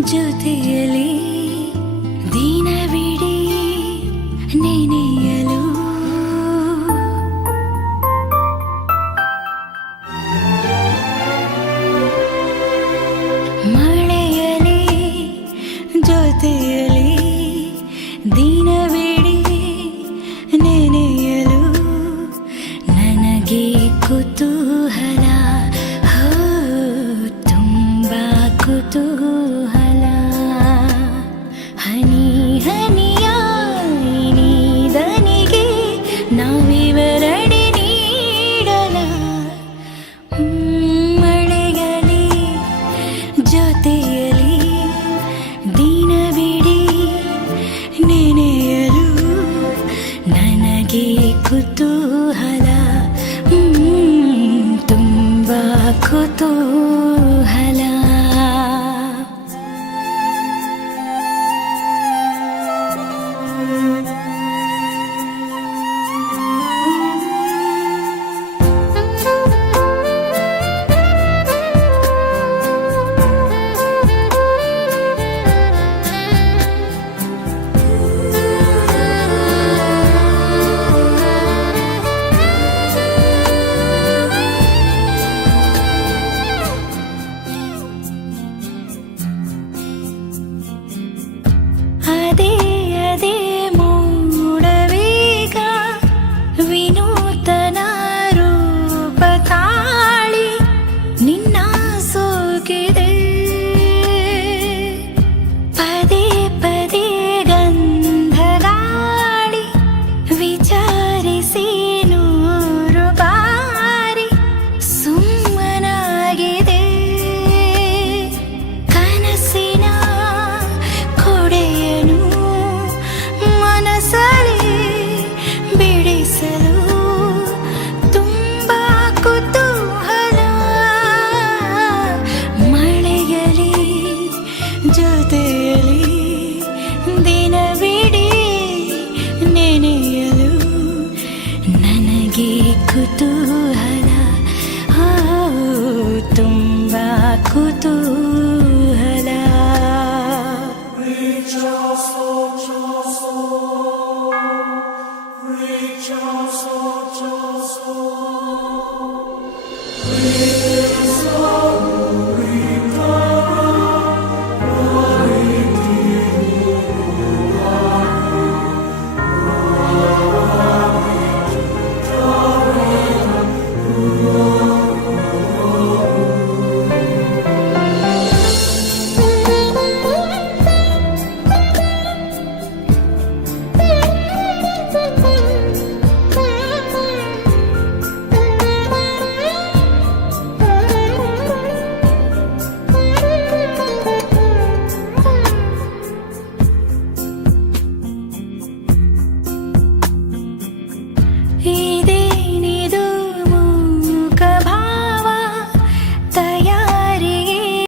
ಜೊತೆಯಲಿ ದಿನವಿಡೀ ನೆನೆಯಲು ಮಳೆಯಲಿ ಜೊತೆಯಲಿ ದಿನವಿಡೀ ನೆನೆಯಲು ನನಗೆ ಕುತೂಹಲ, ತುಂಬಾ ಕುತೂಹಲ. ಹನಿ ಹನಿಯ ನೀದನಿಗೆ ನಾವಿವರಡೆ ನೀಡಲ. ಮಳೆಗಲಿ ಜೊತೆಯಲಿ ದಿನವಿಡೀ ನೆನೆಯಲು ನನಗೆ ಕುತೂಹಲ, ತುಂಬಾ ಕುತೂಹಲ. ಅದೇ ಅದೇ ಮೂಡವೇಗ ವಿನೂತನ ರೂಪ ತಾಳಿ ನಿನ್ನ ಸೋಕಿದೆ. ಪದೇ ಪದೇ ಗಂಧಗಾಳಿ ವಿಚಾರಿಸಿ ನೂರು ಬಾರಿ ಸುಮ್ಮನಾಗಿದೆ. ಕನಸಿನ ಕೊಡೆಯನು ಮನಸಲ್ಲಿ ಬಿಡಿಸಲು ತುಂಬಾ ಕುತೂಹಲ. ಮಳೆಯಲಿ ಜೊತೆಯಲಿ ದಿನವಿಡೀ ನೆನೆಯಲು ನನಗೆ ಕುತೂಹಲ.